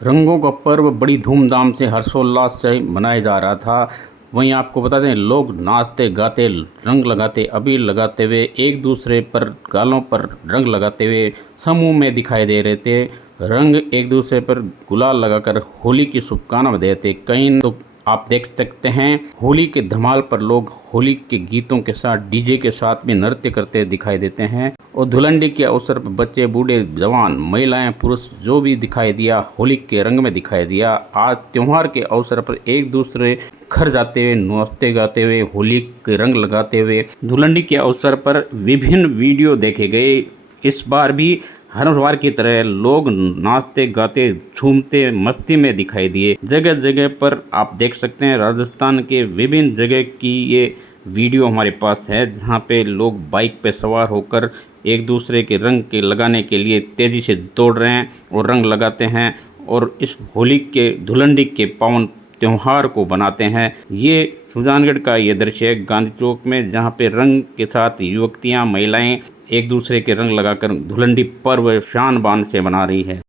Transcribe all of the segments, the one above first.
रंगों का पर्व बड़ी धूमधाम से हर्षोल्लास से मनाया जा रहा था। वहीं आपको बता दें, लोग नाचते गाते, रंग लगाते, अबीर लगाते हुए, एक दूसरे पर गालों पर रंग लगाते हुए समूह में दिखाई दे रहे थे। रंग एक दूसरे पर गुलाल लगाकर होली की शुभकामना देते। कहीं तो आप देख सकते हैं, होली के धमाल पर लोग होली के गीतों के साथ डीजे के साथ भी नृत्य करते दिखाई देते हैं। और धुलंडी के अवसर पर बच्चे, बूढ़े, जवान, महिलाएं, पुरुष जो भी दिखाई दिया, होली के रंग में दिखाई दिया। आज त्योहार के अवसर पर एक दूसरे घर जाते हुए, नाचते गाते हुए, होली के रंग लगाते हुए धुलंडी के अवसर पर विभिन्न वीडियो देखे गए। इस बार भी हर बार की तरह लोग नाचते गाते, झूमते, मस्ती में दिखाई दिए। जगह जगह पर आप देख सकते हैं, राजस्थान के विभिन्न जगह की ये वीडियो हमारे पास है, जहाँ पे लोग बाइक पे सवार होकर एक दूसरे के रंग के लगाने के लिए तेज़ी से दौड़ रहे हैं और रंग लगाते हैं और इस होली के धुलंडी के पावन त्यौहार को बनाते हैं। ये सुजानगढ़ का ये दृश्य है गांधी चौक में, जहाँ पे रंग के साथ युवतियाँ, महिलाएं एक दूसरे के रंग लगाकर धुलंडी पर्व शान बान से मना रही है।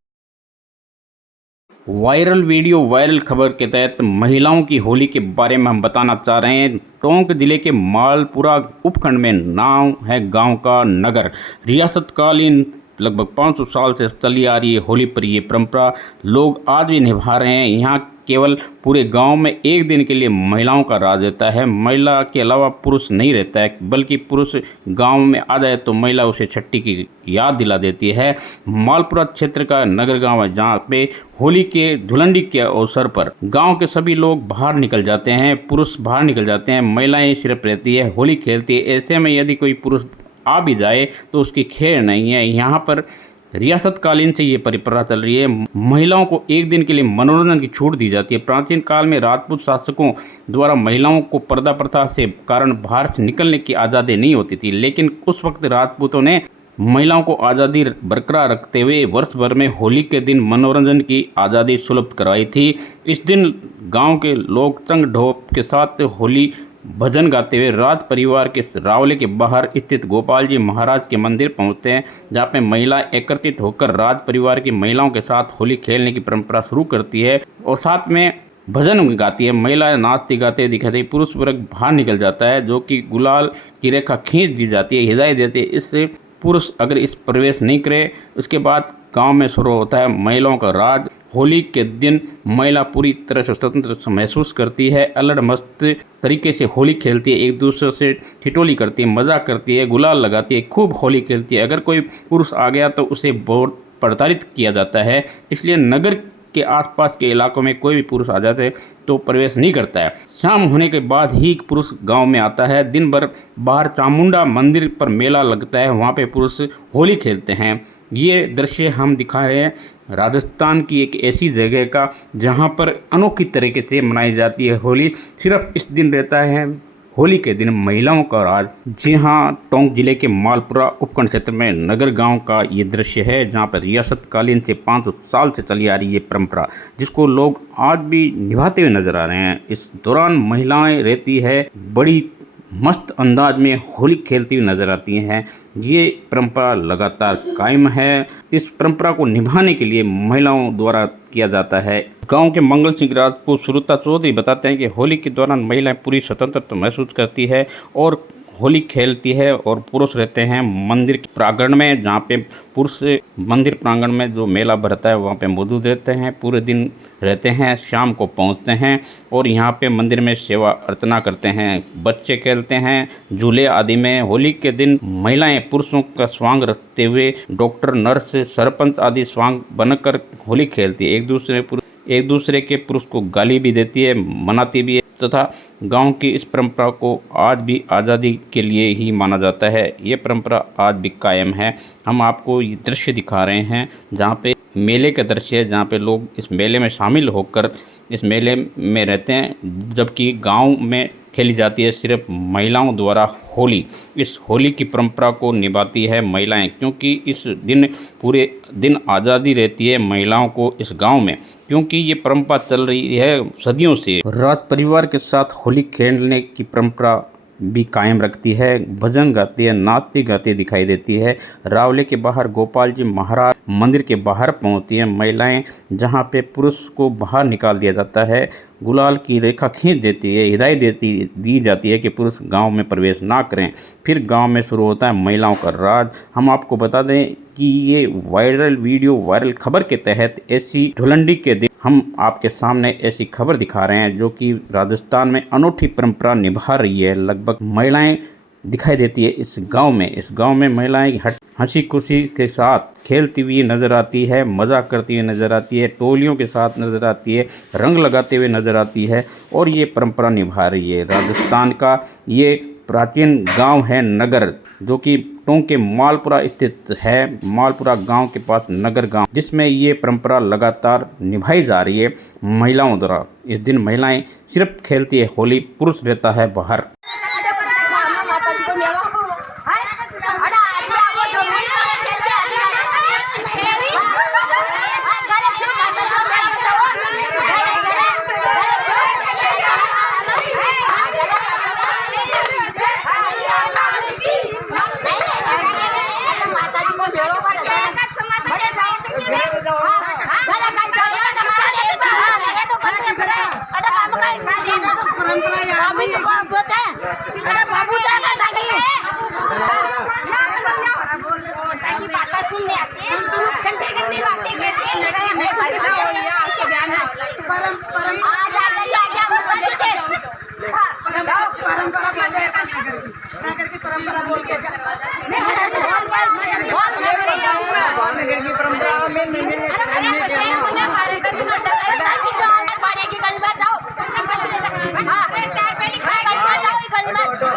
वायरल वीडियो, वायरल खबर के तहत महिलाओं की होली के बारे में हम बताना चाह रहे हैं। टोंक जिले के मालपुरा उपखंड में नाम है गांव का नगर। रियासतकालीन लगभग 500 साल से चली आ रही है होली पर ये परंपरा लोग आज भी निभा रहे हैं। यहाँ केवल पूरे गांव में एक दिन के लिए महिलाओं का राज रहता है। महिला के अलावा पुरुष नहीं रहता है, बल्कि पुरुष गांव में आ जाए तो महिला उसे छठी की याद दिला देती है। मालपुरा क्षेत्र का नगर गांव है, जहां पे होली के धुलंडी के अवसर पर गांव के सभी लोग बाहर निकल जाते हैं, पुरुष बाहर निकल जाते हैं, महिलाएं सिर्फ रहती है, होली खेलती है। ऐसे में यदि कोई पुरुष आ भी जाए तो उसकी खैर नहीं है। यहाँ पर रियासतकालीन से ये परंपरा चल रही है। महिलाओं को एक दिन के लिए मनोरंजन की छूट दी जाती है। प्राचीन काल में राजपूत शासकों द्वारा महिलाओं को पर्दा प्रथा से कारण बाहर से निकलने की आज़ादी नहीं होती थी, लेकिन उस वक्त राजपूतों ने महिलाओं को आज़ादी बरकरार रखते हुए वर्ष भर में होली के दिन मनोरंजन की आज़ादी सुलभ करवाई थी। इस दिन गांव के लोग चंग ढोप के साथ होली भजन गाते हुए राज परिवार के रावले के बाहर स्थित गोपाल जी महाराज के मंदिर पहुंचते हैं, जहां पे महिला एकत्रित होकर राज परिवार की महिलाओं के साथ होली खेलने की परंपरा शुरू करती है और साथ में भजन गाती है। महिलाएं नाचती गाते दिखाती, पुरुष वर्ग बाहर निकल जाता है, जो कि गुलाल की रेखा खींच दी जाती है, हिदायत देती है। इससे पुरुष अगर इस प्रवेश नहीं करे, उसके बाद गांव में शुरू होता है महिलाओं का राज। होली के दिन महिला पूरी तरह से स्वतंत्र महसूस करती है, अलड़ मस्त तरीके से होली खेलती है, एक दूसरे से ठिठोली करती है, मजाक करती है, गुलाल लगाती है, खूब होली खेलती है। अगर कोई पुरुष आ गया तो उसे बहुत प्रताड़ित किया जाता है, इसलिए नगर के आसपास के इलाकों में कोई भी पुरुष आ जाते तो प्रवेश नहीं करता है। शाम होने के बाद ही पुरुष गांव में आता है। दिन भर बाहर चामुंडा मंदिर पर मेला लगता है, वहाँ पे पुरुष होली खेलते हैं। ये दृश्य हम दिखा रहे हैं राजस्थान की एक ऐसी जगह का, जहाँ पर अनोखी तरीके से मनाई जाती है होली। सिर्फ इस दिन रहता है होली के दिन महिलाओं का राज। जी हाँ, टोंक जिले के मालपुरा उपखंड क्षेत्र में नगर गांव का ये दृश्य है, जहां पर रियासतकालीन से 500 साल से चली आ रही है परंपरा, जिसको लोग आज भी निभाते हुए नजर आ रहे हैं। इस दौरान महिलाएं रहती है, बड़ी मस्त अंदाज में होली खेलती हुई नजर आती हैं। ये परंपरा लगातार कायम है। इस परंपरा को निभाने के लिए महिलाओं द्वारा किया जाता है। गांव के मंगल सिंह राजपूत सुरुता चौधरी बताते हैं कि होली के दौरान महिलाएं पूरी स्वतंत्रता महसूस करती है और होली खेलती है, और पुरुष रहते हैं मंदिर के प्रांगण में, जहाँ पे पुरुष मंदिर प्रांगण में जो मेला भरता है वहाँ पे मौजूद रहते हैं, पूरे दिन रहते हैं, शाम को पहुँचते हैं और यहाँ पे मंदिर में सेवा अर्चना करते हैं, बच्चे खेलते हैं झूले आदि में। होली के दिन महिलाएं पुरुषों का स्वांग रखते हुए डॉक्टर, नर्स, सरपंच आदि स्वांग बनकर होली खेलती है। एक दूसरे के पुरुष को गाली भी देती है, मनाती भी है, तथा गांव की इस परंपरा को आज भी आज़ादी के लिए ही माना जाता है। ये परंपरा आज भी कायम है। हम आपको ये दृश्य दिखा रहे हैं, जहाँ पे मेले का दृश्य है, जहाँ पे लोग इस मेले में शामिल होकर इस मेले में रहते हैं, जबकि गांव में खेली जाती है सिर्फ महिलाओं द्वारा होली। इस होली की परंपरा को निभाती है महिलाएं, क्योंकि इस दिन पूरे दिन आज़ादी रहती है महिलाओं को इस गांव में, क्योंकि ये परंपरा चल रही है सदियों से। राज परिवार के साथ होली खेलने की परंपरा भी कायम रखती है, भजन गाती है, नाचती गाती दिखाई देती है। रावले के बाहर गोपाल जी महाराज मंदिर के बाहर पहुंचती हैं महिलाएं, जहां पे पुरुष को बाहर निकाल दिया जाता है, गुलाल की रेखा खींच देती है, हिदायत दी जाती है कि पुरुष गांव में प्रवेश ना करें। फिर गांव में शुरू होता है महिलाओं का राज। हम आपको बता दें कि ये वायरल खबर के तहत ऐसी धुलंडी के दिन हम आपके सामने ऐसी खबर दिखा रहे हैं जो कि राजस्थान में अनूठी परंपरा निभा रही है। लगभग महिलाएं दिखाई देती है इस गांव में महिलाएं हंसी खुशी के साथ खेलती हुई नजर आती है, मजाक करती हुई नजर आती है, टोलियों के साथ नजर आती है, रंग लगाते हुए नजर आती है और ये परंपरा निभा रही है। राजस्थान का ये प्राचीन गांव है नगर, जो कि टोंक के मालपुरा स्थित है। मालपुरा गांव के पास नगर गांव, जिसमें ये परंपरा लगातार निभाई जा रही है महिलाओं द्वारा। इस दिन महिलाएं सिर्फ खेलती है होली, पुरुष रहता है बाहर।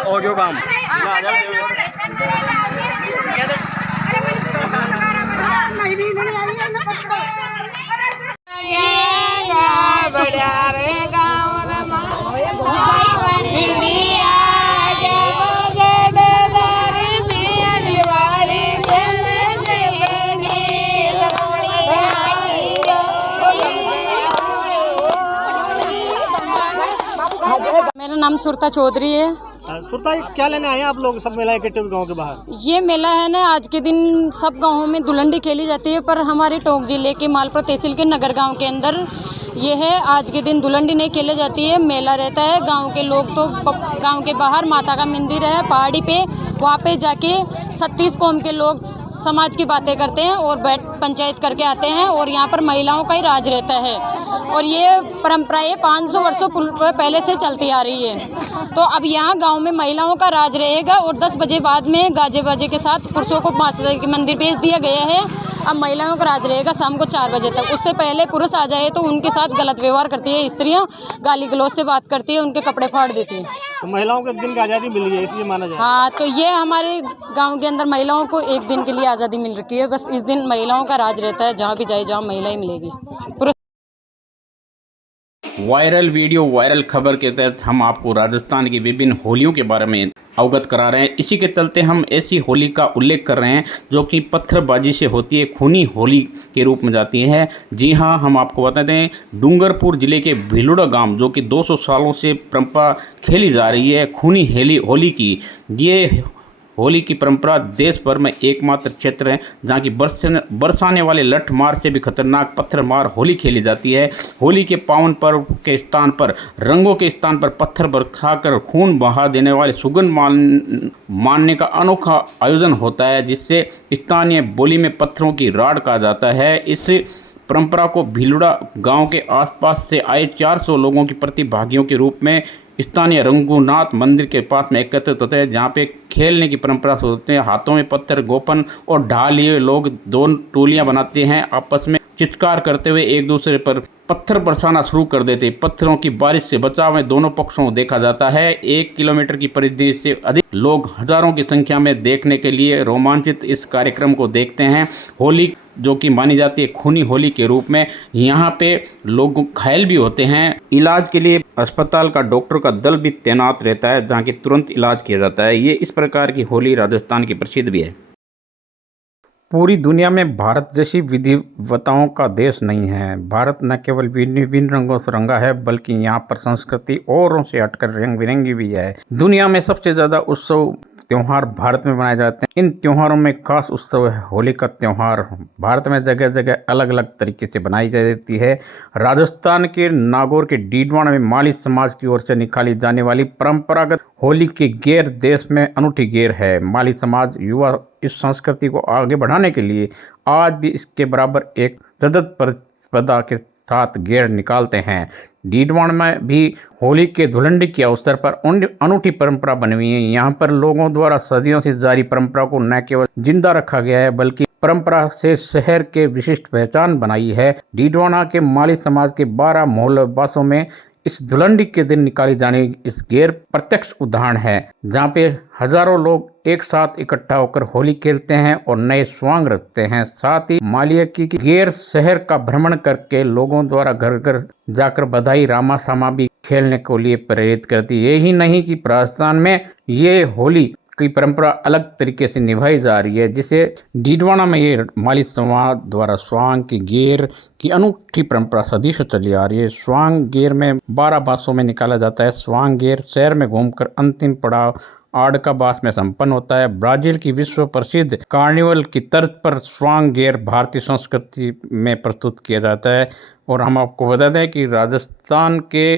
ऑडियो काम मेरा नाम सुरता चौधरी है। सुरता, क्या लेने आए हैं आप लोग सब महिलाएं इकट्ठे गांव के बाहर? ये मेला है ना, आज के दिन सब गांवों में दुलंडी खेली जाती है, पर हमारे टोंक जिले के मालपुरा तहसील के नगर गांव के अंदर ये है, आज के दिन दुलंडी नहीं खेली जाती है, मेला रहता है। गांव के लोग तो गांव के बाहर माता का मंदिर है पहाड़ी पे, वहाँ पे जाके 36 कौम के लोग समाज की बातें करते हैं और बैठ पंचायत करके आते हैं, और यहाँ पर महिलाओं का ही राज रहता है। और ये परंपरा ये 500 वर्षों पहले से चलती आ रही है। तो अब यहाँ गांव में महिलाओं का राज रहेगा, और 10 बजे बाद में गाजे बाजे के साथ पुरुषों को माता के मंदिर भेज दिया गया है। अब महिलाओं का राज रहेगा शाम को 4 बजे तक। उससे पहले पुरुष आ जाए तो उनके साथ गलत व्यवहार करती है स्त्रियाँ, गाली गलौज से बात करती है, उनके कपड़े फाड़ देती है। तो महिलाओं को एक दिन की आज़ादी मिली है, इसलिए माना जाए। हाँ, तो ये हमारे गांव के अंदर महिलाओं को एक दिन के लिए आज़ादी मिल रखी है। बस इस दिन महिलाओं का राज रहता है, जहाँ भी जाए जहाँ महिला ही मिलेगी। वायरल खबर के तहत हम आपको राजस्थान की विभिन्न होलियों के बारे में अवगत करा रहे हैं। इसी के चलते हम ऐसी होली का उल्लेख कर रहे हैं जो कि पत्थरबाजी से होती है, खूनी होली के रूप में जाती है। जी हाँ, हम आपको बताते हैं डूंगरपुर जिले के भिलुड़ा गांव, जो कि 200 सालों से परंपरा खेली जा रही है खूनी होली की। ये होली की परंपरा देश भर में एकमात्र क्षेत्र है जहाँ की बरसाने वाले लठ मार से भी खतरनाक पत्थर मार होली खेली जाती है। होली के पावन पर्व के स्थान पर, रंगों के स्थान पर पत्थर बरसाकर खून बहा देने वाले सुगंध मानने का अनोखा आयोजन होता है, जिससे स्थानीय बोली में पत्थरों की राड कहा जाता है। इस परंपरा को भिलुड़ा गांव के आसपास से आए 400 लोगों की प्रतिभागियों के रूप में स्थानीय रंगूनाथ मंदिर के पास में एकत्रित होते हैं, जहाँ पे खेलने की परंपरा शुरू होते हैं। हाथों में पत्थर, गोपन और ढाल लिए लोग 2 टोलियां बनाते हैं, आपस में चित्कार करते हुए एक दूसरे पर पत्थर बरसाना शुरू कर देते हैं। पत्थरों की बारिश से बचाव में दोनों पक्षों को देखा जाता है। 1 किलोमीटर की परिधि से अधिक लोग हजारों की संख्या में देखने के लिए रोमांचित इस कार्यक्रम को देखते हैं। होली जो कि मानी जाती है खूनी होली के रूप में, यहाँ पे लोग घायल भी होते हैं। इलाज के लिए अस्पताल का डॉक्टर का दल भी तैनात रहता है, जहाँ की तुरंत इलाज किया जाता है। ये इस प्रकार की होली राजस्थान की प्रसिद्ध भी है। पूरी दुनिया में भारत जैसी विविधताओं का देश नहीं है। भारत न केवल भिन्न विभिन्न रंगों से रंगा है, बल्कि यहाँ पर संस्कृति औरों से हटकर रंग बिरंगी भी है। दुनिया में सबसे ज्यादा उत्सव त्योहार भारत में मनाए जाते हैं। इन त्योहारों में खास उत्सव है होली का त्योहार। भारत में जगह जगह अलग अलग तरीके से बनाई जाती है। राजस्थान के नागौर के डीडवाना में माली समाज की ओर से निकाली जाने वाली परंपरागत होली की गेर देश में अनूठी गेर है। माली समाज युवा इस संस्कृति को आगे बढ़ाने के लिए आज भी इसके बराबर एक जद्द प्रतिस्पर्धा के साथ गेर निकालते हैं। डीडवाना में भी होली के धुलंडी के अवसर पर अनूठी परंपरा बनी हुई है। यहाँ पर लोगों द्वारा सदियों से जारी परंपरा को न केवल जिंदा रखा गया है, बल्कि परंपरा से शहर के विशिष्ट पहचान बनाई है। डीडवाना के माली समाज के 12 मोहल्लेवासियों में इस धुलंडी के दिन निकाली जाने इस गेर प्रत्यक्ष उदाहरण है, जहाँ पे हजारों लोग एक साथ इकट्ठा होकर होली खेलते हैं और नए स्वांग रखते हैं। साथ ही मालिया की गेर शहर का भ्रमण करके लोगों द्वारा घर घर जाकर बधाई रामा सामा भी खेलने को लिए प्रेरित करती है। यही नहीं कि राजस्थान में ये होली की परंपरा अलग तरीके से निभाई जा रही है, जिसे डीडवाना में ये माली समाज द्वारा स्वांग की गेर की अनूठी परंपरा सदी से चली आ रही है। स्वांग गेर में 12 बासों में निकाला जाता है। स्वांग गेर शहर में घूमकर अंतिम पड़ाव आड़काबास में संपन्न होता है। ब्राजील की विश्व प्रसिद्ध कार्निवल की तर्ज पर स्वांग गेर भारतीय संस्कृति में प्रस्तुत किया जाता है। और हम आपको बता दें कि राजस्थान के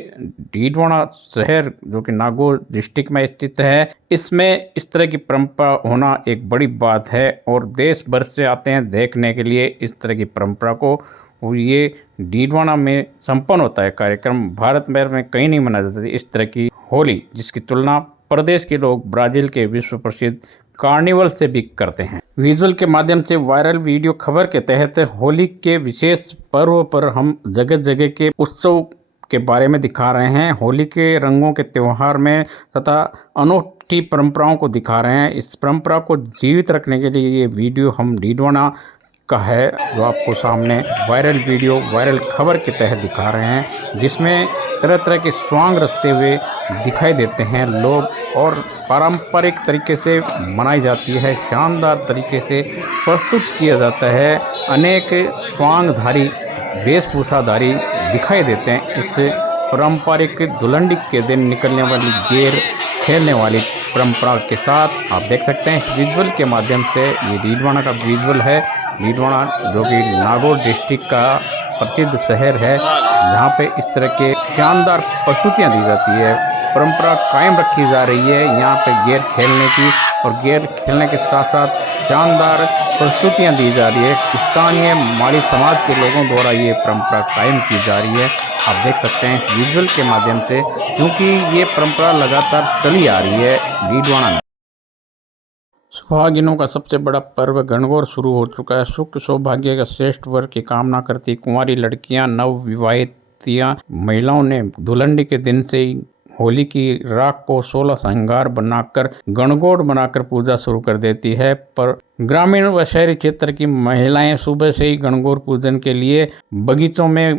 डीडवाना शहर जो कि नागौर डिस्ट्रिक्ट में स्थित है, इसमें इस तरह की परंपरा होना एक बड़ी बात है और देश भर से आते हैं देखने के लिए इस तरह की परंपरा को। और ये डीडवाना में संपन्न होता है कार्यक्रम। भारत भर में कहीं नहीं मनाई जाती इस तरह की होली, जिसकी तुलना प्रदेश के लोग ब्राजील के विश्व प्रसिद्ध कार्निवल से भी करते हैं। विजुअल के माध्यम से वायरल वीडियो खबर के तहत होली के विशेष पर्व पर हम जगह जगह के उत्सव के बारे में दिखा रहे हैं। होली के रंगों के त्यौहार में तथा अनूठी परंपराओं को दिखा रहे हैं। इस परंपरा को जीवित रखने के लिए ये वीडियो हम डीडवाना का है, जो आपको सामने वायरल खबर के तहत दिखा रहे हैं, जिसमें तरह तरह के स्वांग रखते हुए दिखाई देते हैं लोग और पारंपरिक तरीके से मनाई जाती है। शानदार तरीके से प्रस्तुत किया जाता है। अनेक स्वांगधारी वेशभूषाधारी दिखाई देते हैं। इस पारंपरिक धुलंडी के दिन निकलने वाली गेर खेलने वाली परंपरा के साथ आप देख सकते हैं विजुअल के माध्यम से। ये डीडवाना का विजुअल है। डीडवाना जो कि नागौर डिस्ट्रिक्ट का प्रसिद्ध शहर है, जहाँ पे इस तरह के शानदार प्रस्तुतियाँ दी जाती है। परंपरा कायम रखी जा रही है यहाँ पे गेर खेलने की, और गेर खेलने के साथ साथ शानदार प्रस्तुतियाँ दी जा रही है। स्थानीय माली समाज के लोगों द्वारा ये परंपरा कायम की जा रही है। आप देख सकते हैं इस विजुअल के माध्यम से, क्योंकि ये परंपरा लगातार चली आ रही है डीडवाना में। सुहागिनों का सबसे बड़ा पर्व गणगौर शुरू हो चुका है। सुख सौभाग्य का श्रेष्ठ वर की कामना करती कुंवारी लड़कियां, नवविवाहितियां महिलाओं ने धुलंडी के दिन से ही होली की राख को 16 श्रृंगार बनाकर गणगौर बनाकर पूजा शुरू कर देती है। पर ग्रामीण व शहरी क्षेत्र की महिलाएं सुबह से ही गणगौर पूजन के लिए बगीचों में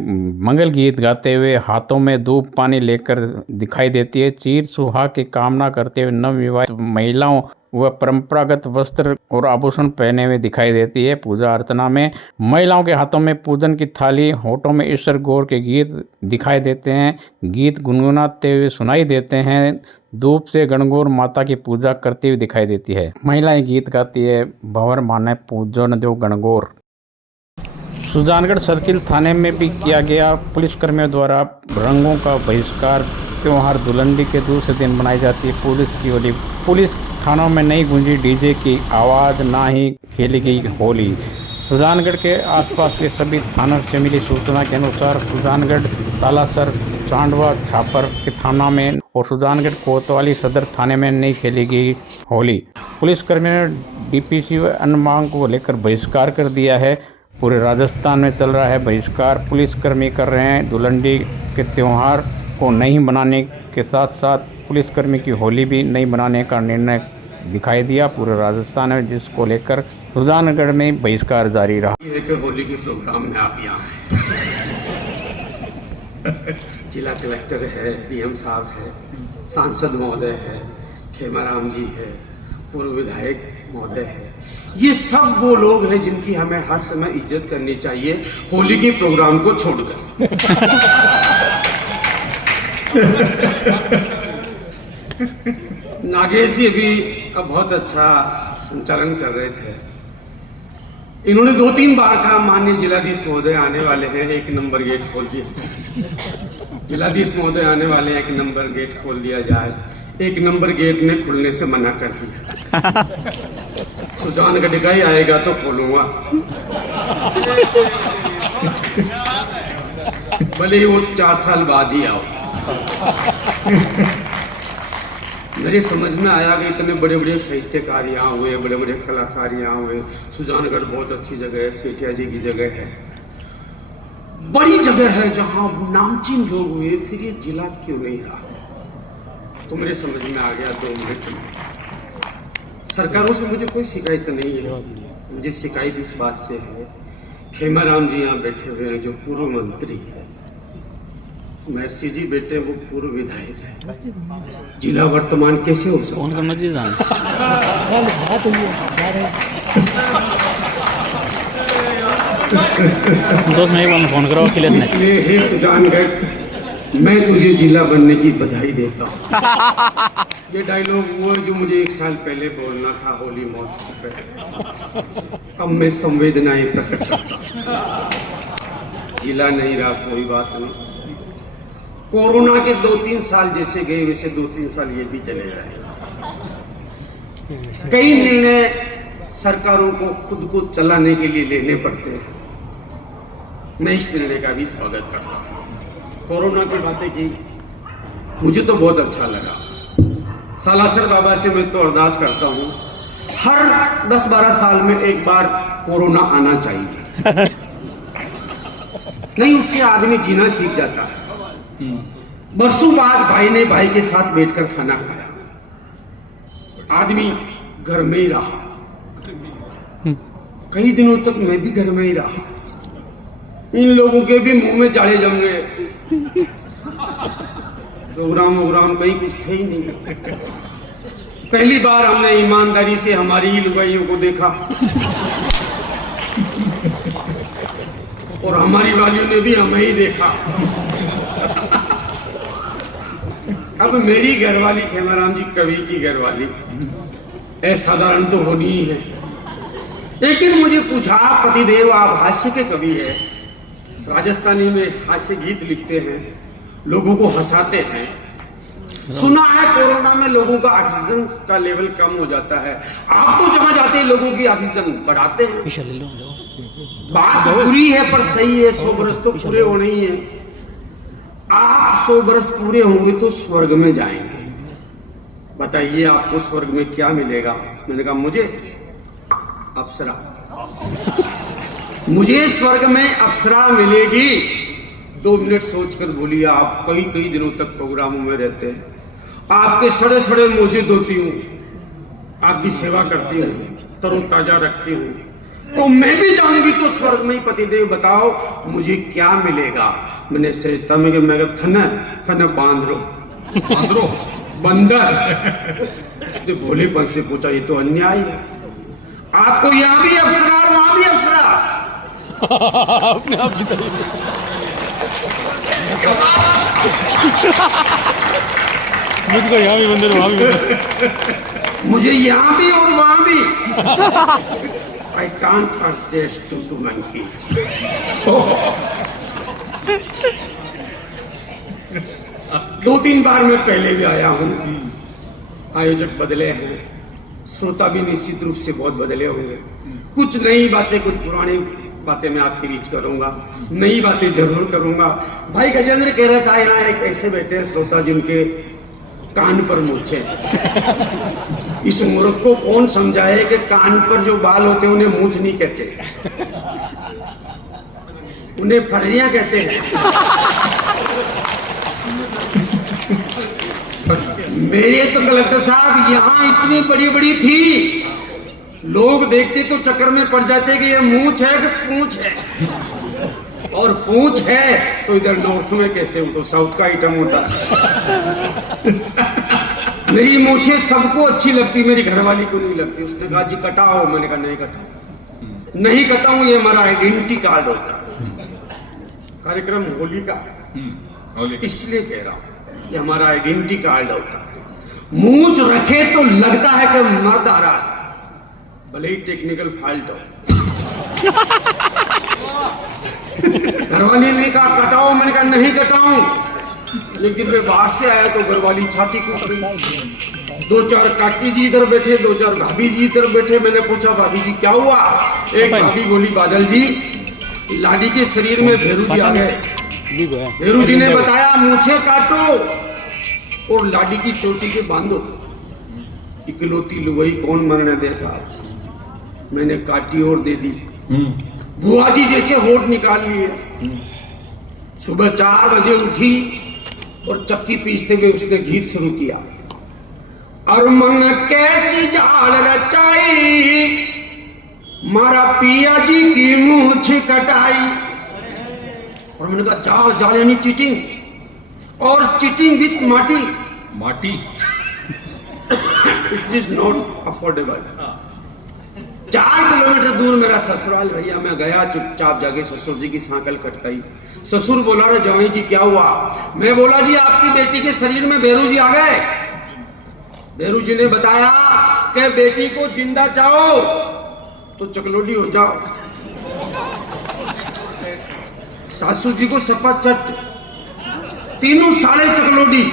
मंगल गीत गाते हुए हाथों में धूप पानी लेकर दिखाई देती है। चीर सुहाग की कामना करते हुए नवविवाहित महिलाओं वह परंपरागत वस्त्र और आभूषण पहने हुए दिखाई देती है। पूजा अर्चना में महिलाओं के हाथों में पूजन की थाली, होठों में ईश्वर गौर के गीत दिखाई देते हैं। गीत गुनगुनाते हुए सुनाई देते हैं। धूप से गणगौर माता की पूजा करती हुई दिखाई देती है। महिलाएं गीत गाती है, भंवर माने पूजो न दो गणगौर। सुजानगढ़ सर्किल थाने में भी किया गया पुलिसकर्मियों द्वारा रंगों का बहिष्कार। त्योहार धुलंडी के दूसरे दिन मनाई जाती है पुलिस की होली। पुलिस थानों में नहीं गूंजी डीजे की आवाज़, ना ही खेली गई होली। सुजानगढ़ के आसपास के सभी थानों से मिली सूचना के अनुसार सुजानगढ़, तालासर, चांडवा, छापर के थाना में और सुजानगढ़ कोतवाली सदर थाने में नहीं खेली गई होली। पुलिसकर्मियों ने डीपीसी व अन्य मांग को लेकर बहिष्कार कर दिया है। पूरे राजस्थान में चल रहा है बहिष्कार। पुलिसकर्मी कर रहे हैं धुलंडी के त्यौहार को नहीं मनाने के साथ साथ पुलिसकर्मी की होली भी नहीं मनाने का निर्णय दिखाई दिया पूरे राजस्थान में, जिसको लेकर सुजानगढ़ में बहिष्कार जारी रहा। होली के प्रोग्राम में आप यहाँ जिला कलेक्टर है, डीएम साहब है, सांसद महोदय है, खेमाराम जी है, पूर्व विधायक महोदय है, ये सब वो लोग हैं जिनकी हमें हर समय इज्जत करनी चाहिए, होली के प्रोग्राम को छोड़कर। नागेश जी भी अब बहुत अच्छा संचालन कर रहे थे। इन्होंने 2-3 बार कहा माननीय जिलाधीश महोदय आने वाले हैं, 1 नंबर गेट खोल दिया। जिलाधीश महोदय आने वाले हैं, 1 नंबर गेट खोल दिया जाए। 1 नंबर गेट ने खुलने से मना कर दिया। सुजानगढ़ का ही आएगा तो खोलूंगा। भले ही वो 4 साल बाद ही आओ। मेरे समझ में आया कि इतने बड़े बड़े साहित्यकार यहाँ हुए, बड़े बड़े कलाकार यहाँ हुए। सुजानगढ़ बहुत अच्छी जगह है, सेठिया जी की जगह है, बड़ी जगह है जहाँ नामचीन लोग हुए, फिर ये जिला क्यों नहीं रहा? तो मेरे समझ में आ गया 2 मिनट में। सरकारों से मुझे कोई शिकायत नहीं है, मुझे शिकायत इस बात से है, खेमाराम जी यहाँ बैठे हुए हैं जो पूर्व मंत्री है, महर्षि जी बेटे वो पूर्व विधायक है, जिला वर्तमान कैसे हो सकता? फोन करो। इसलिए हे सुजानगढ़, मैं तुझे जिला बनने की बधाई देता हूँ। ये डायलॉग वो जो मुझे 1 साल पहले बोलना था होली महोत्सव पे, अब मैं संवेदनाएं प्रकट करता हूँ। जिला नहीं रहा कोई बात नहीं, कोरोना के 2-3 साल जैसे गए वैसे 2-3 साल ये भी चले जाए। कई निर्णय सरकारों को खुद को चलाने के लिए लेने पड़ते हैं, मैं इस निर्णय का भी स्वागत करता हूँ। कोरोना की बातें की, मुझे तो बहुत अच्छा लगा। सालासर बाबा से मैं तो अरदास करता हूँ, हर 10-12 साल में एक बार कोरोना आना चाहिए। नहीं, उससे आदमी जीना सीख जाता है। बरसों बाद भाई ने भाई के साथ बैठकर खाना खाया, आदमी घर में ही रहा। कई दिनों तक मैं भी घर में ही रहा। इन लोगों के भी मुंह में जाड़े जम गए। प्रोग्राम कहीं कुछ थे ही नहीं। पहली बार हमने ईमानदारी से हमारी ही लुगाइयों को देखा और हमारी वालियों ने भी हमें ही देखा। अब मेरी घरवाली खेमाराम जी कवि की घरवाली असाधारण तो होनी ही है, लेकिन मुझे पूछा, पतिदेव आप हास्य के कवि हैं, राजस्थानी में हास्य गीत लिखते हैं, लोगों को हंसाते हैं, सुना है कोरोना में लोगों का ऑक्सीजन का लेवल कम हो जाता है, आप तो जहां जाते हैं लोगों की ऑक्सीजन बढ़ाते हैं। बात बुरी है पर सही है, 100 बरस तो पूरे होने ही है। आप 100 बरस पूरे होंगे तो स्वर्ग में जाएंगे। बताइए आपको स्वर्ग में क्या मिलेगा? मैंने कहा मुझे अप्सरा, मुझे स्वर्ग में अप्सरा मिलेगी। 2 मिनट सोचकर बोलिए, आप कई दिनों तक प्रोग्रामों में रहते हैं, आपके सड़े सड़े मोजे धोती हूँ, आपकी सेवा करती हूँ, तरोताजा रखती हूँ, तो मैं भी जाऊंगी तो स्वर्ग में ही। पतिदेव बताओ मुझे क्या मिलेगा? मैंने सहजता में मैं थन बांदरो बंदर। उसने भोलेपन से पूछा, ये तो अन्याय है, आपको यहाँ भी अप्सरा और वहां भी अप्सरा। अपने आप मुझको यहाँ भी बंदर वहां भी बंदर। मुझे यहाँ भी और वहां भी। I can't adjust to monkey. 2-3 बार मैं पहले भी आया हूं। आयोजक बदले हैं, श्रोता भी निश्चित रूप से बहुत बदले होंगे। कुछ नई बातें, कुछ पुरानी बातें मैं आपकी रीच करूंगा, नई बातें जरूर करूंगा। भाई गजेंद्र कह रहा था, यहाँ एक ऐसे बैठे हैं श्रोता जिनके कान पर मूछे। इस मूर्ख को कौन समझाए कि कान पर जो बाल होते हैं उन्हें मूछ नहीं कहते, उन्हें फरियां कहते हैं। मेरे तो कलेक्टर साहब यहाँ इतनी बड़ी बड़ी थी, लोग देखते तो चक्कर में पड़ जाते कि ये मूछ है कि पूंछ है, और पूंछ है तो इधर नॉर्थ में कैसे, वो तो साउथ का आइटम होता। मेरी मूछें सबको अच्छी लगती, मेरी घरवाली को नहीं लगती। उसने कहा जी कटाओ, मैंने कहा नहीं कटाओ, नहीं कटाऊं, ये हमारा आइडेंटिटी कार्ड होता है। कार्यक्रम होली का इसलिए कह रहा हूं, ये हमारा आइडेंटिटी कार्ड होता है। मूछ रखे तो लगता है कि मर्द आ रहा है, भले ही टेक्निकल फॉल्ट हो। घरवाली ने कहा कटाओ, मैंने कहा नहीं कटाऊं। एक दिन मैं बाहर से आया तो घरवाली छाती कूट रही, 2-4 काकी जी इधर बैठे, 2-4 भाभी जी इधर बैठे। मैंने पूछा भाभी जी क्या हुआ? एक भाभी बोली बादल जी लाडी के शरीर में भेरू जी आ गए। भेरू जी ने बताया मूछे काटो और लाडी की चोटी के बांधो। इकलौती लुगाई कौन मरने दे साहब। मैंने काटी और दे दी। बुआ जी जैसे होठ निकाल लिए। सुबह 4 बजे उठी और चक्की पीसते हुए उसने गीत शुरू किया। और मन कैसी झाड़ रचाई, मारा पिया जी की मूछ कटाई। और मैंने कहा जाल जाल यानी चीटिंग, और चीटिंग विथ माटी। माटी it is not affordable. 4 kilometre दूर मेरा ससुराल भैया, मैं गया चुपचाप जाके ससुर जी की सांकल कटकाई। ससुर बोला रे जवाई जी क्या हुआ? मैं बोला जी आपकी बेटी के शरीर में भेरू जी आ गए। भेरू जी ने बताया कि बेटी को जिंदा चाहो तो चकलोडी हो जाओ। सासू जी को सपा चट, तीनों साले चकलोडी,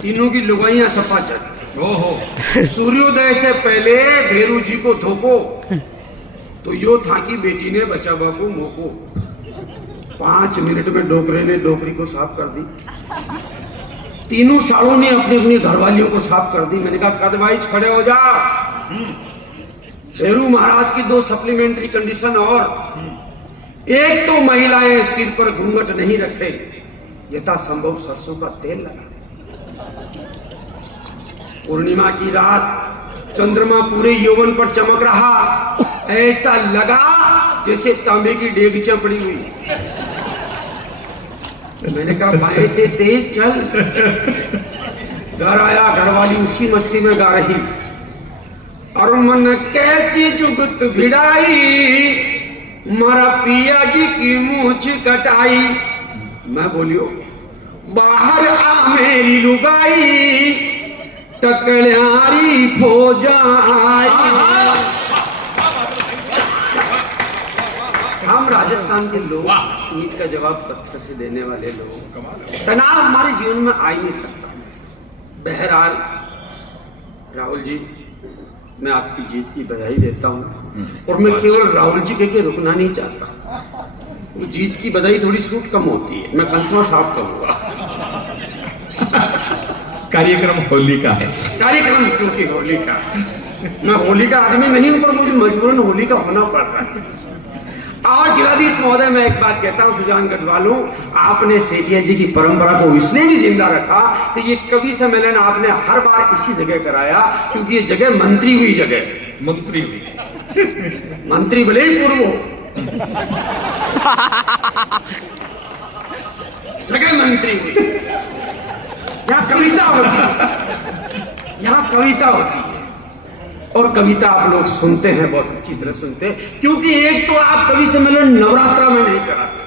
तीनों की लुगाइयां सपा चट। सूर्योदय से पहले भेरू जी को धोको तो यो था कि बेटी ने बचा बापू मोको। 5 मिनट में डोकरे ने डोकरी को साफ कर दी। तीनों सालों ने अपनी अपनी घरवालियों को साफ कर दी। मैंने कहा कदवाइज खड़े हो जा। भेरू महाराज की 2 सप्लीमेंट्री कंडीशन और एक तो महिलाएं सिर पर घूंघट नहीं रखे, यथासंभव सरसों का तेल लगा। पूर्णिमा की रात चंद्रमा पूरे यौवन पर चमक रहा, ऐसा लगा जैसे तांबे की डेगचियां पड़ी हुई। मैंने कहा बाएं से तेज चल। घर आया, घरवाली उसी मस्ती में गा रही। और मन कैसी जुगत भिड़ाई, मारा पिया जी की मूछ कटाई। मैं बोलियो बाहर आ मेरी लुगाई, टकल्यारी फौजाई। हम राजस्थान के लोग ईंट का जवाब पत्थर से देने वाले लोग, तनाव हमारे जीवन में आ ही नहीं सकता। बहरहाल राहुल जी, मैं आपकी जीत की बधाई देता हूं और मैं केवल राहुल जी के रुकना नहीं चाहता। वो जीत की बधाई थोड़ी सूट कम होती है, मैं कंसवा साफ करूंगा। कार्यक्रम होली का है। कार्यक्रम क्योंकि होली का, मैं होली का आदमी नहीं हूं पर मुझे मजबूरन होली का होना पड़ रहा है। और जिलाधीश महोदय, मैं एक बात कहता हूं सुजान गढ़वालों, आपने सेठिया जी की परंपरा को इसलिए भी जिंदा रखा कि ये कवि सम्मेलन आपने हर बार इसी जगह कराया, क्योंकि ये जगह मंत्री हुई जगह। मंत्री हुई मंत्री भले ही पूर्व हो, जगह मंत्री हुई। यहाँ कविता होती है, यहाँ कविता होती है। और कविता आप लोग सुनते हैं, बहुत अच्छी तरह सुनते हैं, क्योंकि एक तो आप कवि सम्मेलन नवरात्रा में नहीं कराते।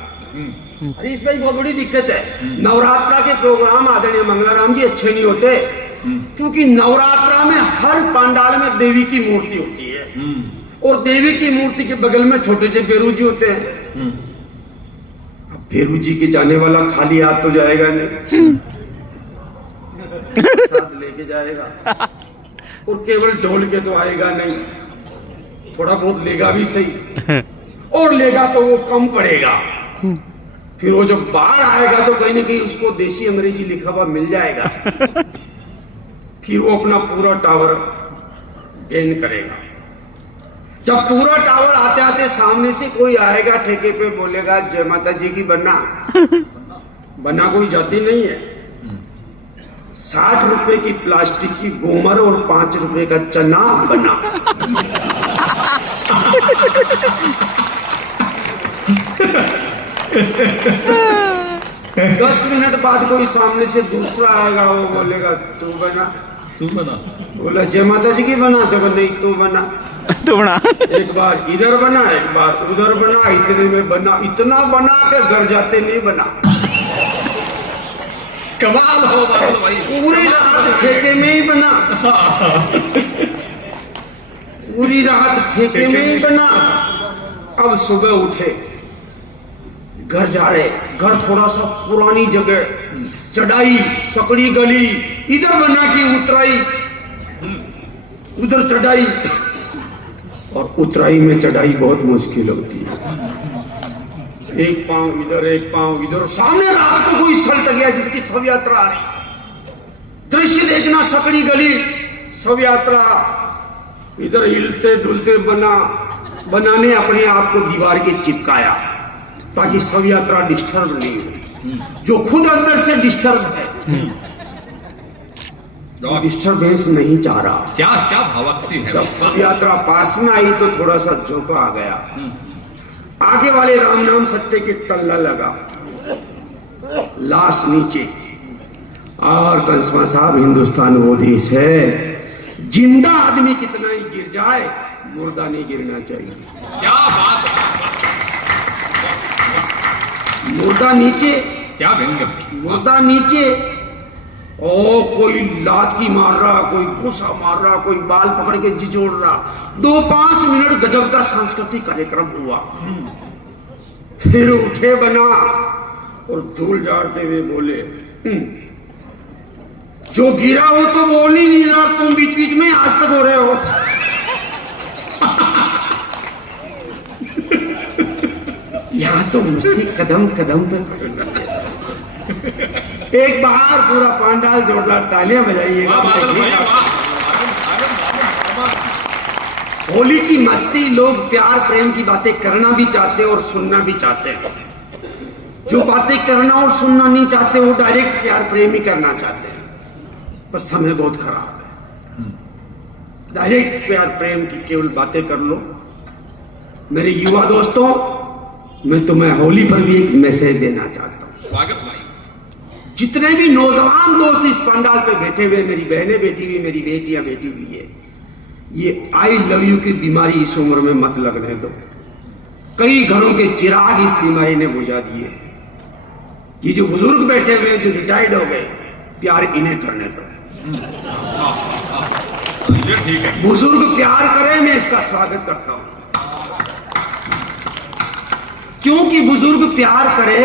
अरे इस भाई बहुत बड़ी दिक्कत है। नवरात्रा के प्रोग्राम आदरणीय मंगलाराम जी अच्छे नहीं होते, क्योंकि नवरात्रा में हर पंडाल में देवी की मूर्ति होती है और देवी की मूर्ति के बगल में छोटे से भेरू जी होते हैं। अब भेरू जी के जाने वाला खाली हाथ तो जाएगा नहीं, साथ लेके जाएगा, और केवल ढोल के तो आएगा नहीं, थोड़ा बहुत लेगा भी सही, और लेगा तो वो कम पड़ेगा। फिर वो जब बाहर आएगा तो कहीं ना कहीं उसको देसी अंग्रेजी लिखा हुआ मिल जाएगा। फिर वो अपना पूरा टावर गेन करेगा। जब पूरा टावर आते आते सामने से कोई आएगा ठेके पे, बोलेगा जय माता जी की बन्ना, बन्ना कोई जाती नहीं है। 60 रुपए की प्लास्टिक की गोमर और 5 रुपए का चना बना। 10 मिनट बाद कोई सामने से दूसरा आएगा, वो बोलेगा तू बना। तू बना। बोला जय माता जी की बना, तो नहीं तू बना। तो बना एक बार इधर बना, एक बार उधर बना, इतने में बना, इतना बना के घर जाते नहीं बना। कमाल हो बादल भाई। पूरी रात ठेके में ही बना, पूरी रात ठेके में ही बना। अब सुबह उठे, घर जा रहे, घर थोड़ा सा पुरानी जगह, चढ़ाई, सकड़ी गली, इधर बना की उतराई, उधर चढ़ाई, और उतराई में चढ़ाई बहुत मुश्किल होती है। एक पांव इधर, एक पांव इधर, सामने रात को कोई सल्ट गया जिसकी शव यात्रा आ रही। दृश्य देखना, सकड़ी गली, शव यात्रा, इधर हिलते डुलते बनाने अपने आप को दीवार के चिपकाया ताकि शव यात्रा डिस्टर्ब नहीं हो। जो खुद अंदर से डिस्टर्ब है, डिस्टर्बेंस नहीं चाह रहा। क्या क्या भावुकती है। जब शव यात्रा पास में आई तो थोड़ा सा झोंका आ गया। आगे वाले राम नाम सत्य के टल्ला लगा, लाश नीचे। और कंसमा साहब, हिंदुस्तान वो देश है जिंदा आदमी कितना ही गिर जाए, मुर्दा नहीं गिरना चाहिए। क्या बात। मुर्दा नीचे, क्या व्यंग्य भाई। मुर्दा नीचे, ओ कोई लात की मार रहा, कोई घूसा मार रहा, कोई बाल पकड़ के झिझोड़ रहा। 2-5 मिनट गजब का सांस्कृतिक कार्यक्रम हुआ। फिर उठे बना और धूल झाड़ते हुए बोले, जो गिरा हो तो बोल ही नहीं रहा, तुम बीच बीच में आज तक हो रहे हो। यहाँ तो मस्ती कदम कदम पे पड़ेगी। एक बार पूरा पांडाल जोरदार तालियां बजाइएगा। होली की मस्ती, लोग प्यार प्रेम की बातें करना भी चाहते हैं और सुनना भी चाहते हैं। जो बातें करना और सुनना नहीं चाहते वो डायरेक्ट प्यार प्रेम ही करना चाहते हैं, पर समय बहुत खराब है। डायरेक्ट प्यार प्रेम की केवल बातें कर लो। मेरे युवा दोस्तों, मैं तुम्हें होली पर भी एक मैसेज देना चाहता हूं। स्वागत भाई। जितने भी नौजवान दोस्त इस पंडाल पे बैठे हुए, मेरी बहनें बैठी हुई, मेरी बेटियां बैठी हुई है, ये आई लव यू की बीमारी इस उम्र में मत लगने दो। कई घरों के चिराग इस बीमारी ने बुझा दिए। ये जो बुजुर्ग बैठे हुए, जो रिटायर्ड हो गए, प्यार इन्हें करने दो। ये ठीक है। बुजुर्ग प्यार करें, मैं इसका स्वागत करता हूं। क्योंकि बुजुर्ग प्यार करे,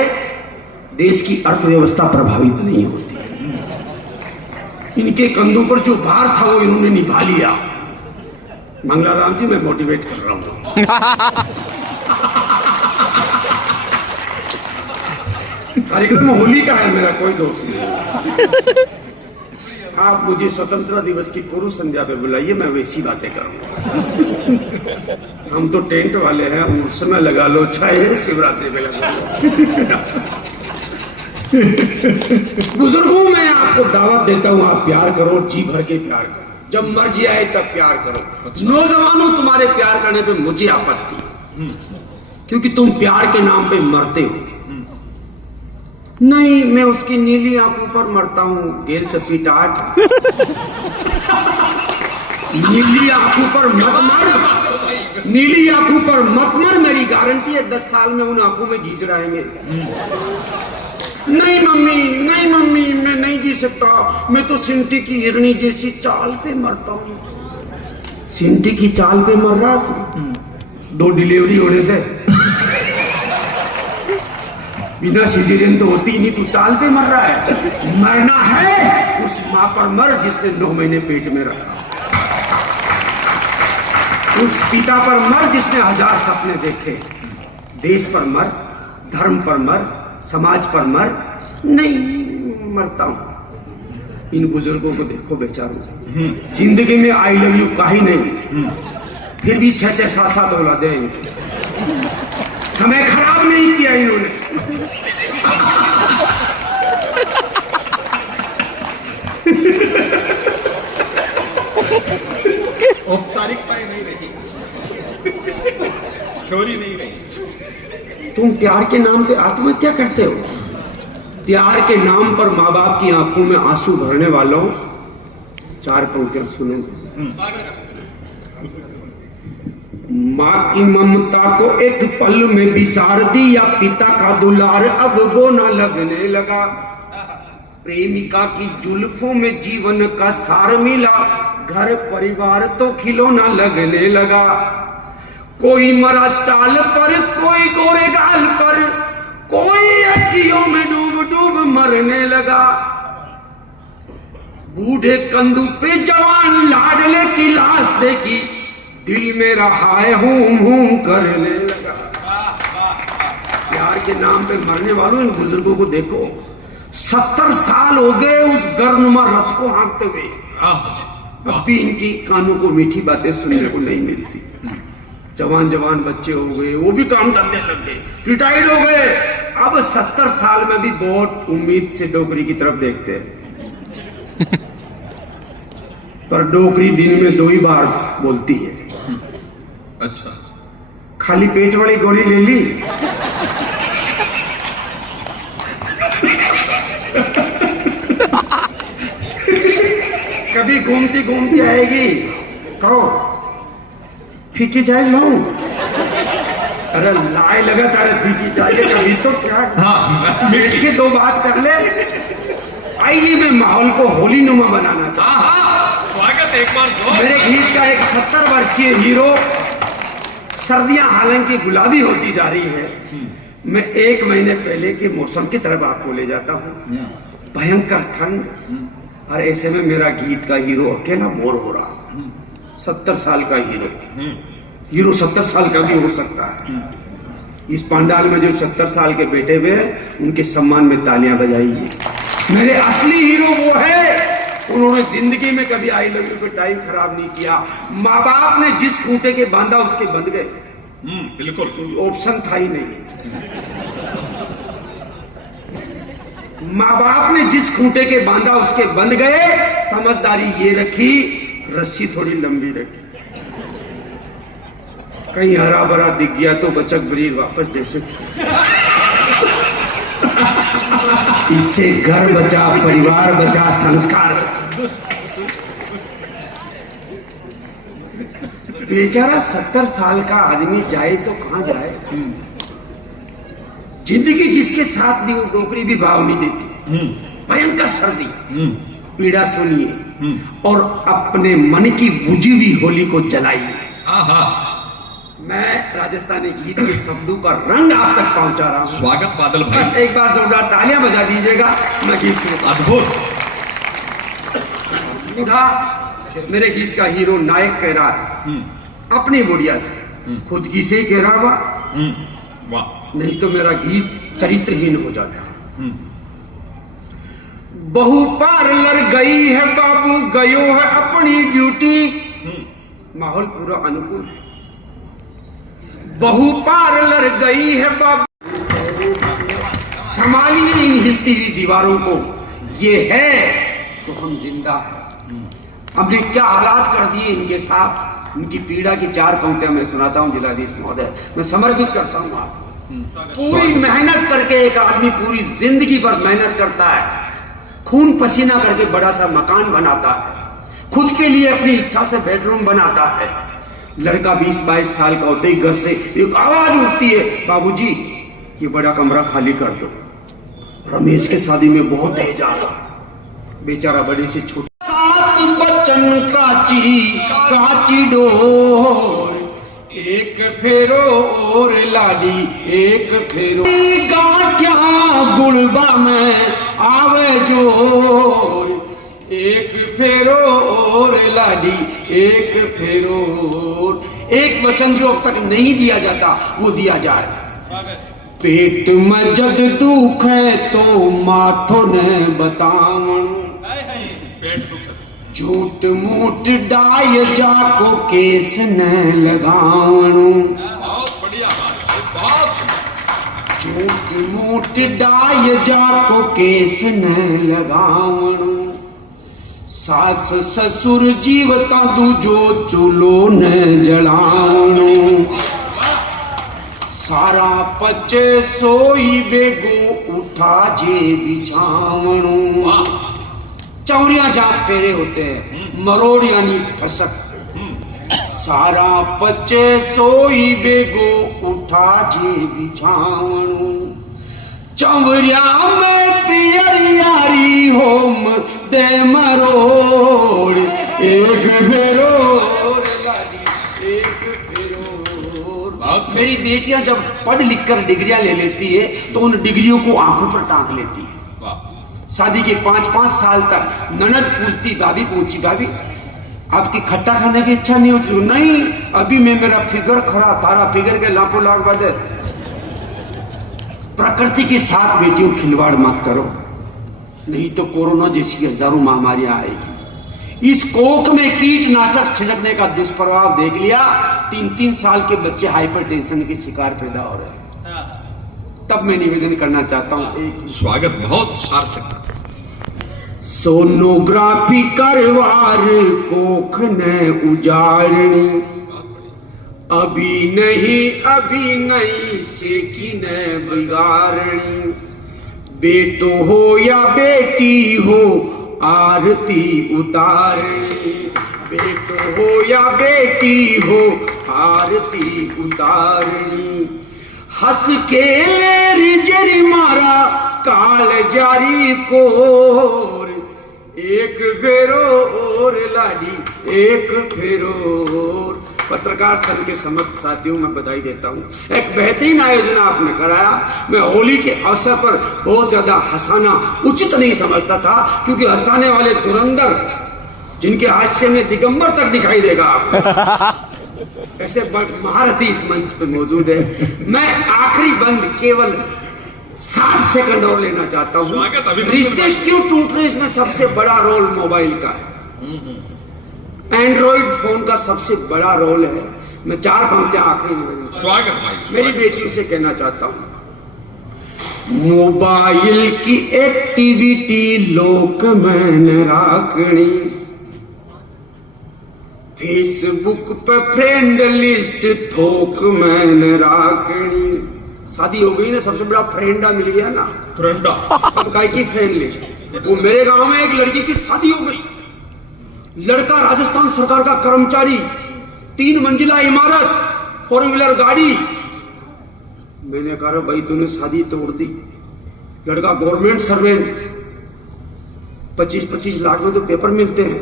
देश की अर्थव्यवस्था प्रभावित नहीं होती। इनके कंधों पर जो भार था वो इन्होंने निभा लिया। मंगलाराम जी, मैं मोटिवेट कर रहा हूं। कार्यक्रम होली का है, मेरा कोई दोस्त नहीं। आप मुझे स्वतंत्रता दिवस की पूर्व संध्या पे बुलाइए, मैं वैसी बातें करूंगा। हम तो टेंट वाले हैं, उस समय लगा लो, चाहे शिवरात्रि पे लगा लो। बुजुर्गों, मैं आपको दावत देता हूं, आप प्यार करो, जी भर के प्यार करो। जब मर्जी आए तब प्यार करो। नौजवानों, तुम्हारे प्यार करने पे मुझे आपत्ति, क्योंकि तुम प्यार के नाम पे मरते हो। नहीं, मैं उसकी नीली आंखों पर मरता हूं, गेल से पीटाट। नीली आंखों पर मत मर, नीली आंखों पर मत मर, मेरी गारंटी है 10 साल में उन आंखों में घींच आएंगे। नहीं मम्मी, नहीं मम्मी, मैं नहीं जी सकता, मैं तो सिंटी की हिरनी जैसी चाल पे मरता हूं। सिंटी की चाल पे मर रहा था, 2 डिलीवरी होने थे, बिना सिजेरियन तो होती ही नहीं, तू चाल पे मर रहा है। मरना है उस मां पर मर जिसने 9 महीने पेट में रखा, उस पिता पर मर जिसने 1000 सपने देखे। देश पर मर, धर्म पर मर, समाज पर मर। नहीं मरता हूं। इन बुजुर्गों को देखो बेचारों, जिंदगी में आई लव यू का ही नहीं, फिर भी 6-6, 7-7 औलादे हैं। समय खराब नहीं किया इन्होंने। औपचारिकताएं नहीं रही, थ्योरी नहीं रही। तुम प्यार के नाम पे आत्महत्या करते हो। प्यार के नाम पर माँ बाप की आंखों में आंसू भरने वालों, 4 पंक्तियां सुनो। माँ की ममता को एक पल में बिसार दिया, पिता का दुलार अब वो न लगने लगा। प्रेमिका की जुल्फों में जीवन का सार मिला, घर परिवार तो खिलौना लगने लगा। कोई मरा चाल पर, कोई गोरे गाल पर, कोई अखियों में डूब डूब मरने लगा। बूढ़े कंधु पे जवान लाडले की लाश देखी, दिल मेरा हाय हूम हूम करने लगा। प्यार के नाम पे मरने वालों इन बुजुर्गों को देखो, 70 साल हो गए उस गर्नुमा रथ को हाँकते हुए, अब भी इनकी कानों को मीठी बातें सुनने को नहीं मिलती। जवान जवान बच्चे हो गए, वो भी काम धंधे लग गए, रिटायर्ड हो गए, अब 70 साल में भी बहुत उम्मीद से डोकरी की तरफ देखते हैं। पर डोकरी दिन में 2 ही बार बोलती है। अच्छा, खाली पेट वाली गोली ले ली? कभी घूमती घूमती आएगी, कहो फीकी चाय लो। अरे लाए लगा तारे फीकी चाय, कभी तो क्या मिनट की 2 बात कर ले। आइए मैं माहौल को होली नुमा बनाना चाहता हूं। स्वागत एक बार जो मेरे गीत का एक 70 वर्षीय हीरो, सर्दियां हालांकि गुलाबी होती जा रही है, मैं 1 महीने पहले के मौसम की तरफ आपको ले जाता हूं। भयंकर ठंड, और ऐसे में मेरा गीत का हीरो अकेला बोर हो रहा। 70 साल का हीरो 70 साल का भी हो सकता है। इस पंडाल में जो 70 साल के बैठे हुए हैं, उनके सम्मान में तालियां बजाइए। मेरे असली हीरो वो है, उन्होंने जिंदगी में कभी आई लव यू पे टाइम खराब नहीं किया। माँ बाप ने जिस खूंटे के बांधा उसके बंध गए। बिल्कुल, ऑप्शन था ही नहीं। माँ बाप ने जिस खूंटे के बांधा उसके बंध गए। समझदारी ये रखी, रस्सी थोड़ी लंबी रखी। कहीं हरा भरा दिख गया तो बचक बरीर वापस जैसे थे। इससे घर बचा, परिवार बचा, संस्कार बचा। बेचारा 70 साल का आदमी जाए तो कहां जाए। जिंदगी जिसके साथ नहीं, वो डोकरी भी भाव नहीं देती। भयंकर सर्दी, पीड़ा सुनिए और अपने मन की बुझी हुई होली को जलाइए। मैं राजस्थानी गीत के शब्दों का रंग आप तक पहुंचा रहा हूं। स्वागत बादल भाई। बस एक बार जोरदार तालियां बजा दीजिएगा, मैं गीत शुरू। अद्भुत। बूढ़ा मेरे गीत का हीरो नायक कह रहा है अपनी बुढ़िया से, खुदकी से ही कह रहा वाह, नहीं तो मेरा गीत चरित्रहीन हो जाता। बहू पार्लर गई है, बाबू गयो है अपनी ड्यूटी। माहौल पूरा अनुकूल है। बहू पार्लर गई है, बाबू संभालिए इन हिलती हुई दीवारों को। ये है तो हम जिंदा हैं। हमने क्या हालात कर दिए इनके साथ। इनकी पीड़ा की 4 पंक्तियां मैं सुनाता हूं जिलाधीश महोदय, मैं समर्पित करता हूं आपको। पूरी मेहनत करके एक आदमी पूरी जिंदगी पर मेहनत करता है, खून पसीना करके बड़ा सा मकान बनाता है, खुद के लिए अपनी इच्छा से बेडरूम बनाता है। लड़का 20-22 साल का होते ही घर से एक आवाज उठती है, बाबूजी ये बड़ा कमरा खाली कर दो, रमेश के शादी में बहुत दहेज आ रहा। बेचारा बड़े से छोटे 7 बच्चन काची डोर, एक फेरो और लाडी एक फेरो, गांठिया गुड़बा में आवे जोर, एक फेरो और लाडी एक फेरो। एक वचन जो अब तक नहीं दिया जाता वो दिया जाए। पेट में जद दुख है तो माथो ने बतावन, झूठ मूठ डाय जाको केस न लगावणु। बहुत बढ़िया बात है, झूठ मूठ डाय जाको केस न लगावणु। सास ससुर जीवता दूजो चूलो न जलावणु। सारा पचे सोई बेगो उठा जे बिछावणो। वाह चौरिया जहां फेरे होते हैं, मरोड़ यानी ठसक। सारा पचे सोई बेगो उठा जे बिछावणो। चौरिया में पियर यारी होम दे मरोड़। एक फेरोर लाडी एक फेरोर। मेरी बेटियां जब पढ़ लिख कर डिग्रियां ले लेती है तो उन डिग्रियों को आंखों पर टांग लेती है। शादी के 5-5 साल तक ननद पूछती, भाभी पूछी, भाभी आपकी खट्टा खाने की इच्छा नहीं होती? नहीं, अभी मैं मेरा फिगर खराब, तारा फिगर के लाखों लाख बाद। प्रकृति के साथ बेटियों खिलवाड़ मत करो, नहीं तो कोरोना जैसी हजारों महामारियां आएगी। इस कोक में कीटनाशक छिड़कने का दुष्प्रभाव देख लिया। 3-3 साल के बच्चे हाइपरटेंशन के शिकार पैदा हो रहे हैं। तब मैं निवेदन करना चाहता हूं, एक स्वागत बहुत सार्थक। सोनोग्राफी करवार कोख ने उजाड़नी। अभी नहीं सेकी ने बिगाड़नी। बेटो हो या बेटी हो आरती उतारनी। बेटो हो या बेटी हो आरती उतारनी। हंस के ले रिजरी मारा काल जारी कोर। एक फेरो और लाडी एक फेरो और। पत्रकार संघ के समस्त साथियों में बधाई देता हूं। एक बेहतरीन आयोजन आपने कराया। मैं होली के अवसर पर बहुत ज्यादा हंसाना उचित नहीं समझता था, क्योंकि हंसाने वाले धुरंधर जिनके हास्य में दिगंबर तक दिखाई देगा आपको, ऐसे महारथी इस मंच पर मौजूद है। मैं आखिरी बंद केवल 60 सेकंड और लेना चाहता हूं। रिश्ते क्यों टूट रहे, इसमें सबसे बड़ा रोल मोबाइल का है। एंड्रॉइड फोन का सबसे बड़ा रोल है। मैं 4 पंक्तियां आखिरी में स्वागत भाई, मेरी बेटियों से कहना चाहता हूं। मोबाइल की एक्टिविटी लोक में राखनी। फेसबुक पे फ्रेंड लिस्ट थोक में राखनी। शादी हो गई ना, सबसे बड़ा फ्रेंडा मिल गया ना, फ्रेंडा। अब काय की फ्रेंड लिस्ट। वो मेरे गांव में एक लड़की की शादी हो गई। लड़का राजस्थान सरकार का कर्मचारी, 3 मंजिला इमारत, 4 व्हीलर गाड़ी। मैंने कहा भाई तूने शादी तोड़ दी। लड़का गवर्नमेंट सर्वेंट, 25-25 लाख में तो पेपर मिलते हैं।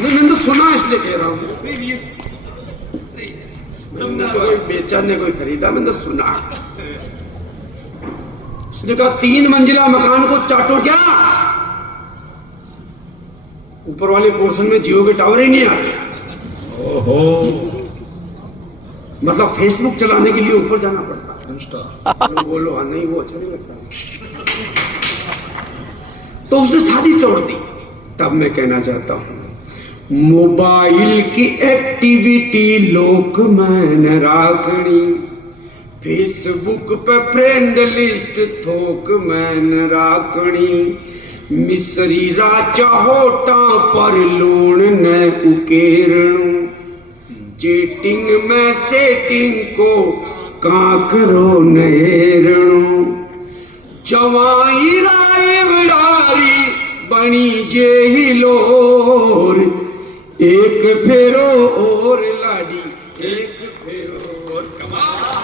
नहीं, मैंने तो सुना इसलिए कह रहा हूं। मैंने तो कोई बेचा ने कोई खरीदा, मैंने तो सुना। उसने कहा 3 मंजिला मकान को चाटो क्या, ऊपर वाले पोर्शन में जियो के टावर ही नहीं आते। ओहो, मतलब फेसबुक चलाने के लिए ऊपर जाना पड़ता है। बोलो हाँ, नहीं वो अच्छा नहीं लगता। तो उसने शादी तोड़ दी। तब मैं कहना चाहता हूं, मोबाइल की एक्टिविटी लोक में राखनी। फेसबुक पे फ्रेंड लिस्ट थोक में राखनी। मिसरी राचा होटा पर लूण न उकेरणु। चेटिंग में सेटिंग को काकरो नेरणु। जवाई राय विड़ारी बनी जे हिलोर। एक फेरो और लाडी एक फेरो और। कमाल।